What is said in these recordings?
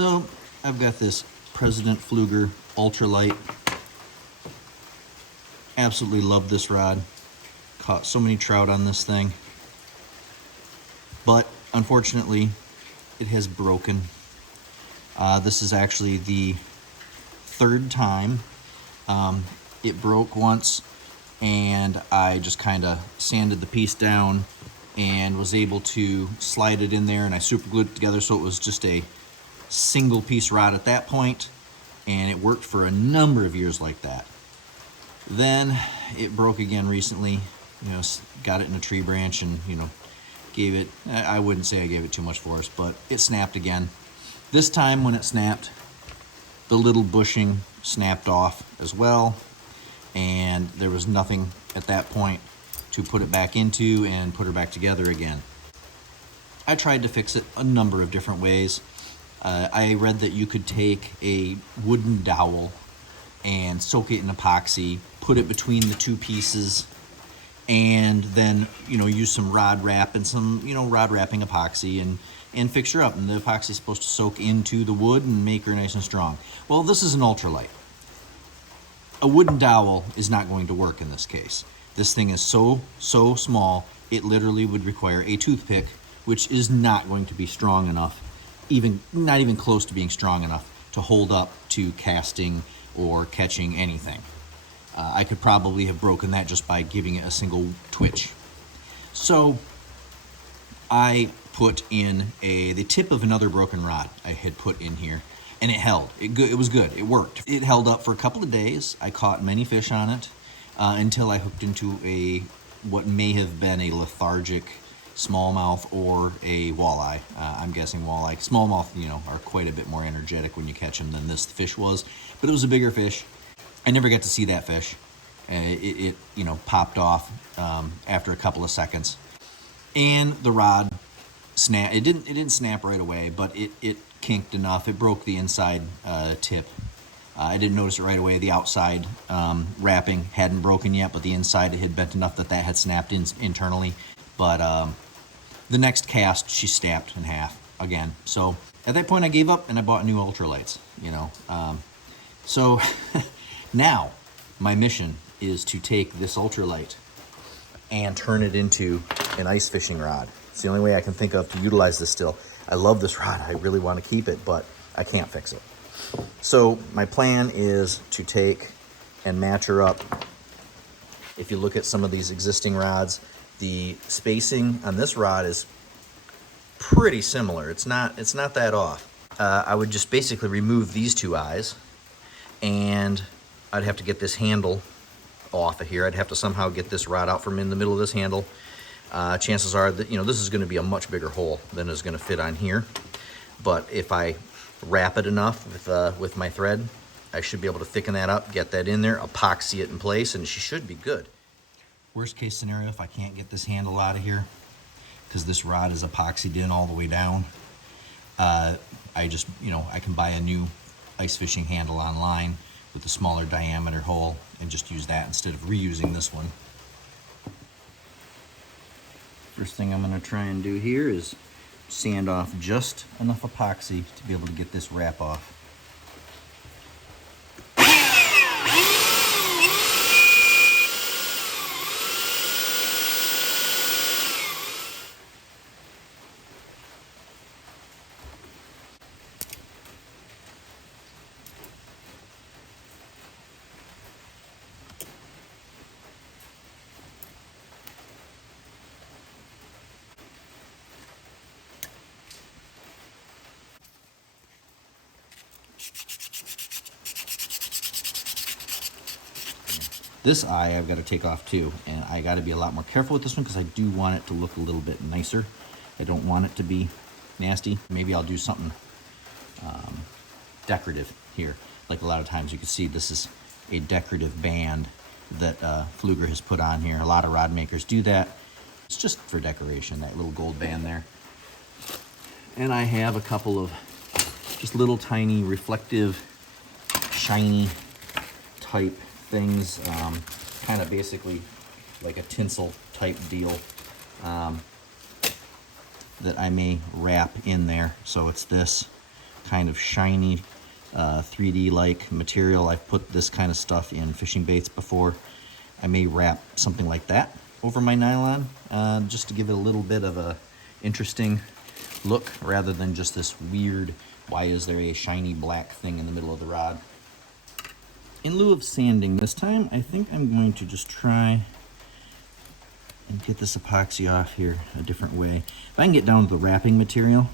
So I've got this President Pflueger Ultralight. Absolutely love this rod. Caught so many trout on this thing. But unfortunately, it has broken. This is actually the third time. It broke once, and I just kind of sanded the piece down and was able to slide it in there, and I super glued it together so it was just a single piece rod at that point, and it worked for a number of years like that. Then it broke again recently. Got it in a tree branch and gave it, I wouldn't say I gave it too much force, but it snapped again. This time when it snapped, the little bushing snapped off as well, and there was nothing at that point to put it back into and put her back together again. I tried to fix it a number of different ways. I read that you could take a wooden dowel and soak it in epoxy, put it between the two pieces, and then use some rod wrap and some rod wrapping epoxy and fix her up. And the epoxy is supposed to soak into the wood and make her nice and strong. Well, this is an ultralight. A wooden dowel is not going to work in this case. This thing is so small, it literally would require a toothpick, which is not going to be strong enough, not even close to being strong enough to hold up to casting or catching anything. I could probably have broken that just by giving it a single twitch. So I put in the tip of another broken rod I had put in here, and it held. It was good. It worked. It held up for a couple of days. I caught many fish on it until I hooked into what may have been a lethargic smallmouth or a walleye. I'm guessing walleye. Smallmouth, are quite a bit more energetic when you catch them than this fish was, but it was a bigger fish. I never got to see that fish. It popped off after a couple of seconds, and the rod snapped. It didn't snap right away, but it kinked enough. It broke the inside tip. I didn't notice it right away. The outside wrapping hadn't broken yet, but the inside had bent enough that had snapped internally. But the next cast, she snapped in half again. So at that point, I gave up and I bought new ultralights. So. Now, my mission is to take this ultralight and turn it into an ice fishing rod. It's the only way I can think of to utilize this still. I love this rod. I really want to keep it, but I can't fix it. So my plan is to take and match her up. If you look at some of these existing rods, the spacing on this rod is pretty similar. It's not that off. I would just basically remove these two eyes, and I'd have to get this handle off of here. I'd have to somehow get this rod out from in the middle of this handle. Chances are that, this is going to be a much bigger hole than is going to fit on here. But if I wrap it enough with my thread, I should be able to thicken that up, get that in there, epoxy it in place, and she should be good. Worst case scenario, if I can't get this handle out of here, because this rod is epoxied in all the way down, I can buy a new ice fishing handle online with a smaller diameter hole and just use that instead of reusing this one. First thing I'm going to try and do here is sand off just enough epoxy to be able to get this wrap off. This eye I've got to take off too, and I got to be a lot more careful with this one because I do want it to look a little bit nicer. I don't want it to be nasty. Maybe I'll do something decorative here. Like a lot of times you can see this is a decorative band that Pflueger has put on here. A lot of rod makers do that. It's just for decoration, that little gold band there. And I have a couple of just little tiny reflective, shiny type things, kind of basically like a tinsel type deal that I may wrap in there. So it's this kind of shiny 3D-like material. I've put this kind of stuff in fishing baits before. I may wrap something like that over my nylon just to give it a little bit of a interesting look rather than just this weird, why is there a shiny black thing in the middle of the rod? In lieu of sanding this time, I think I'm going to just try and get this epoxy off here a different way. If I can get down to the wrapping material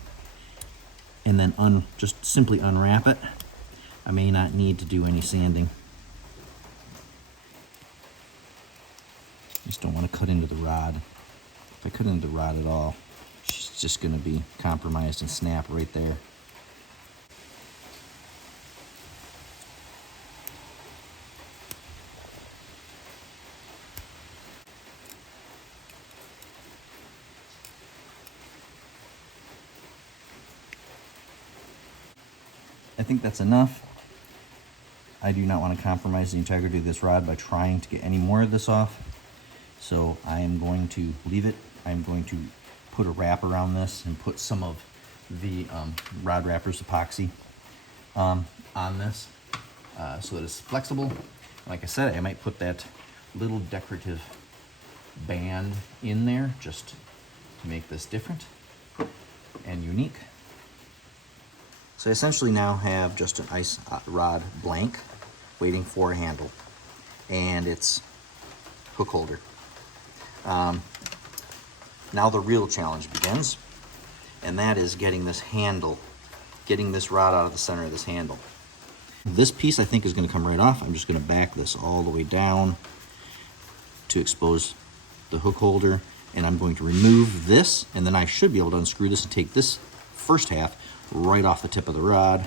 and then just simply unwrap it, I may not need to do any sanding. Just don't want to cut into the rod. If I cut into the rod at all, it's just going to be compromised and snap right there. I think that's enough. I do not want to compromise the integrity of this rod by trying to get any more of this off. So I am going to leave it. I'm going to put a wrap around this and put some of the rod wrappers epoxy on this so that it's flexible. Like I said, I might put that little decorative band in there just to make this different and unique. So I essentially now have just an ice rod blank waiting for a handle and its hook holder. Now the real challenge begins, and that is getting this handle, getting this rod out of the center of this handle. This piece I think is going to come right off. I'm just going to back this all the way down to expose the hook holder, and I'm going to remove this, and then I should be able to unscrew this and take this first half right off the tip of the rod.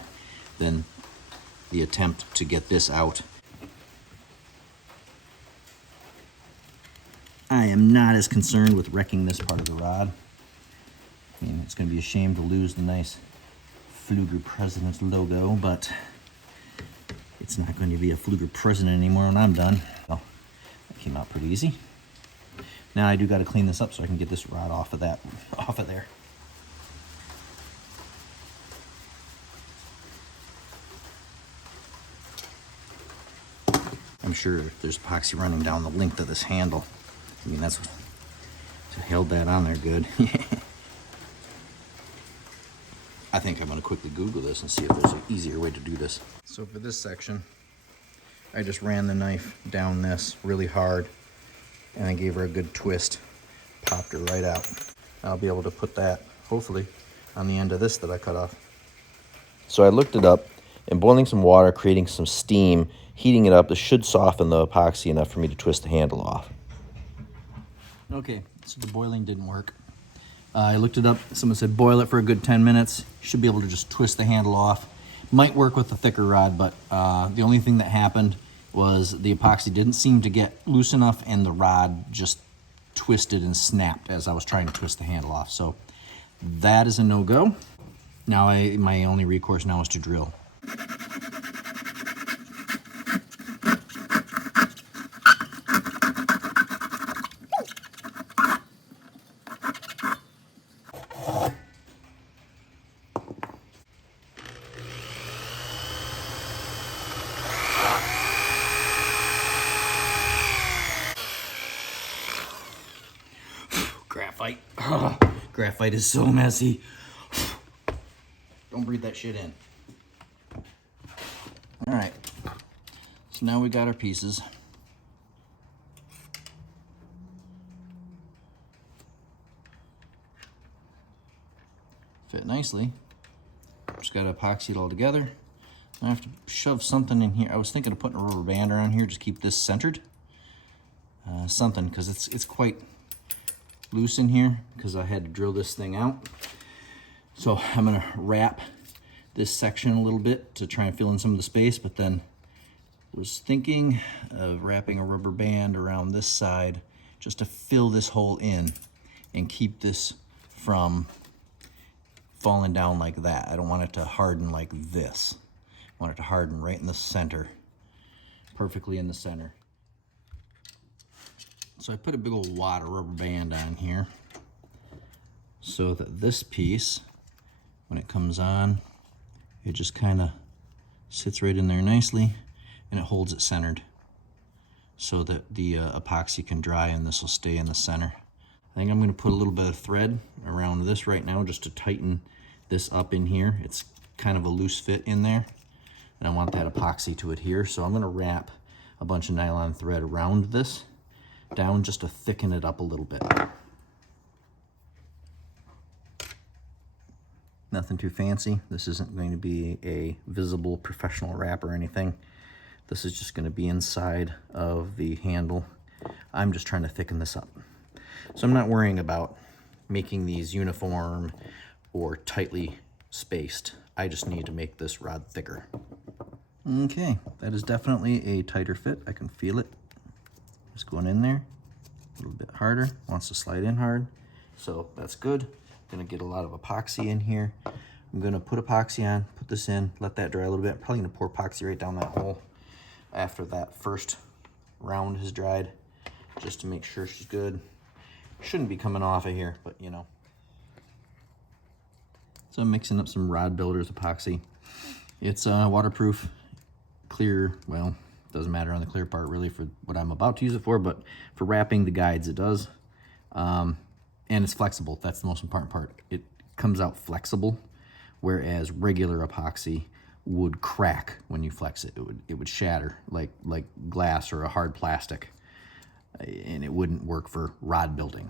Then the attempt to get this out. I am not as concerned with wrecking this part of the rod. I mean, it's going to be a shame to lose the nice Pflueger President logo, but it's not going to be a Pflueger President anymore when I'm done. Well, that came out pretty easy. Now I do got to clean this up so I can get this rod off of there. I'm sure there's epoxy running down the length of this handle. I mean, that's what held that on there good. I think I'm going to quickly Google this and see if there's an easier way to do this. So for this section, I just ran the knife down this really hard and I gave her a good twist, popped her right out. I'll be able to put that, hopefully, on the end of this that I cut off. So I looked it up, and boiling some water, creating some steam, heating it up, this should soften the epoxy enough for me to twist the handle off. Okay, so the boiling didn't work. I looked it up. Someone said boil it for a good 10 minutes. You should be able to just twist the handle off. Might work with a thicker rod, but the only thing that happened was the epoxy didn't seem to get loose enough and the rod just twisted and snapped as I was trying to twist the handle off. So that is a no-go. Now my only recourse now is to drill. Graphite. Graphite is so messy. Don't breathe that shit in. All right. So now we got our pieces. Fit nicely. Just got to epoxy it all together. I have to shove something in here. I was thinking of putting a rubber band around here, just keep this centered. Something, because it's quite loose in here because I had to drill this thing out. So I'm gonna wrap this section a little bit to try and fill in some of the space, but then was thinking of wrapping a rubber band around this side just to fill this hole in and keep this from falling down like that. I don't want it to harden like this. I want it to harden right in the center, perfectly in the center. So I put a big old wad of rubber band on here so that this piece, when it comes on, It just kind of sits right in there nicely, and it holds it centered so that the epoxy can dry and this will stay in the center. I think I'm going to put a little bit of thread around this right now just to tighten this up in here. It's kind of a loose fit in there, and I want that epoxy to adhere, so I'm going to wrap a bunch of nylon thread around this down just to thicken it up a little bit. Nothing too fancy. This isn't going to be a visible professional wrap or anything. This is just going to be inside of the handle. I'm just trying to thicken this up. So I'm not worrying about making these uniform or tightly spaced. I just need to make this rod thicker. Okay, that is definitely a tighter fit. I can feel it. Just going in there a little bit harder. Wants to slide in hard. So that's good. Gonna get a lot of epoxy in here. I'm gonna put epoxy on, put this in, let that dry a little bit. I'm probably gonna pour epoxy right down that hole after that first round has dried, just to make sure she's good. Shouldn't be coming off of here, but you know. So I'm mixing up some Rod Builders epoxy. It's waterproof, clear, well, doesn't matter on the clear part really for what I'm about to use it for, but for wrapping the guides it does. And it's flexible. That's the most important part. It comes out flexible, whereas regular epoxy would crack when you flex it. It would shatter like glass or a hard plastic, and it wouldn't work for rod building.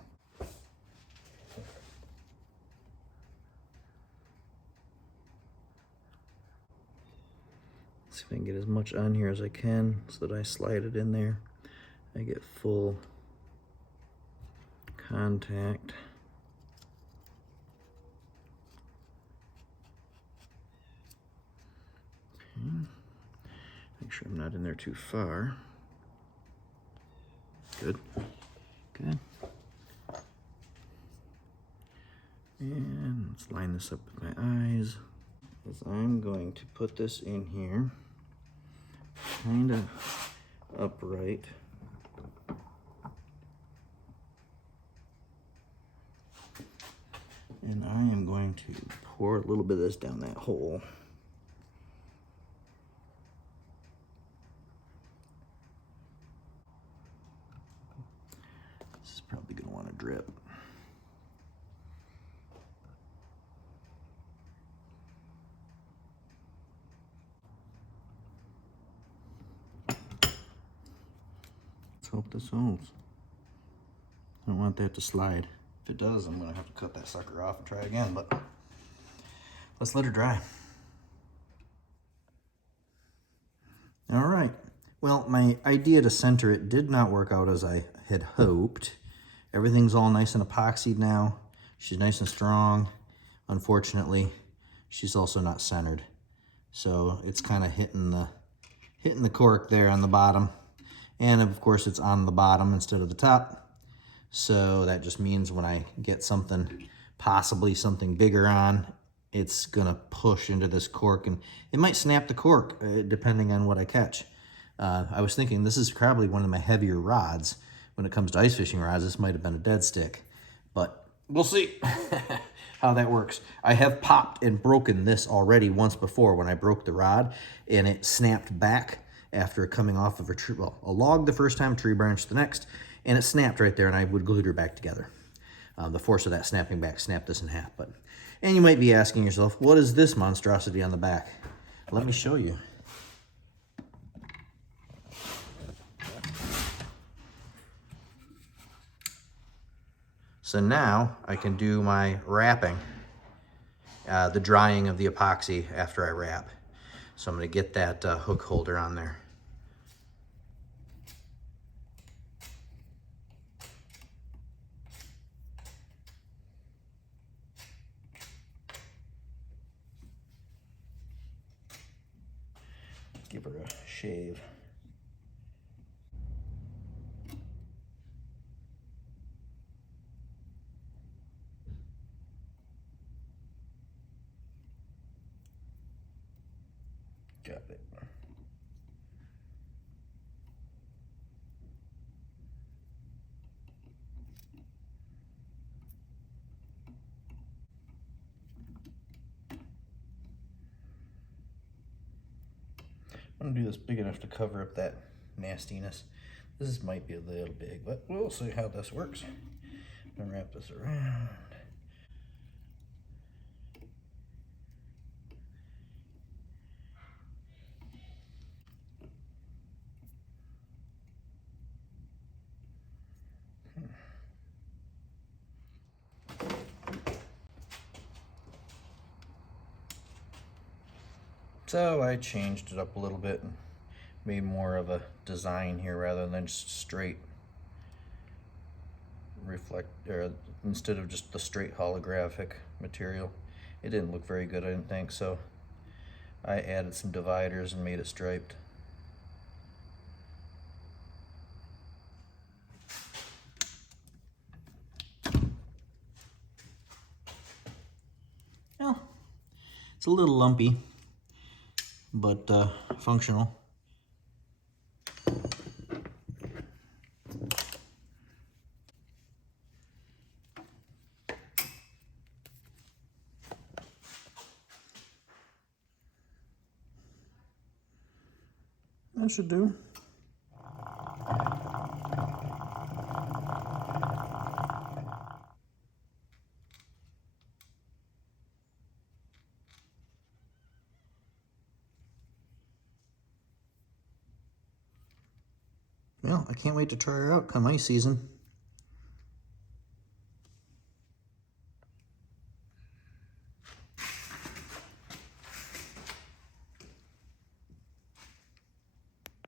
See if I can get as much on here as I can so that I slide it in there. I get full contact. Okay. Make sure I'm not in there too far. Good. Good. And let's line this up with my eyes. As I'm going to put this in here, kind of upright. And I am going to pour a little bit of this down that hole. This is probably going to want to drip. Let's hope this holds. I don't want that to slide. If it does, I'm gonna have to cut that sucker off and try again, but let's let her dry. All right, well, my idea to center it did not work out as I had hoped. Everything's all nice and epoxied now. She's nice and strong. Unfortunately, she's also not centered. So it's kind of hitting the cork there on the bottom. And of course it's on the bottom instead of the top. So that just means when I get something, possibly something bigger on, it's gonna push into this cork and it might snap the cork depending on what I catch. I was thinking this is probably one of my heavier rods. When it comes to ice fishing rods, this might have been a dead stick, but we'll see how that works. I have popped and broken this already once before when I broke the rod and it snapped back after coming off of a tree, well, a log the first time, tree branch the next, and it snapped right there and I would glue her back together. The force of that snapping back snapped this in half. And you might be asking yourself, what is this monstrosity on the back? Let me show you. So now I can do my wrapping, the drying of the epoxy after I wrap. So I'm going to get that hook holder on there. Give her a shave. Got it. I'm gonna do this big enough to cover up that nastiness. This might be a little big, but we'll see how this works. I'm gonna wrap this around. So I changed it up a little bit and made more of a design here rather than just straight or instead of just the straight holographic material. It didn't look very good, I didn't think, so I added some dividers and made it striped. Well, it's a little lumpy, but functional. That should do. Well, I can't wait to try her out come ice season.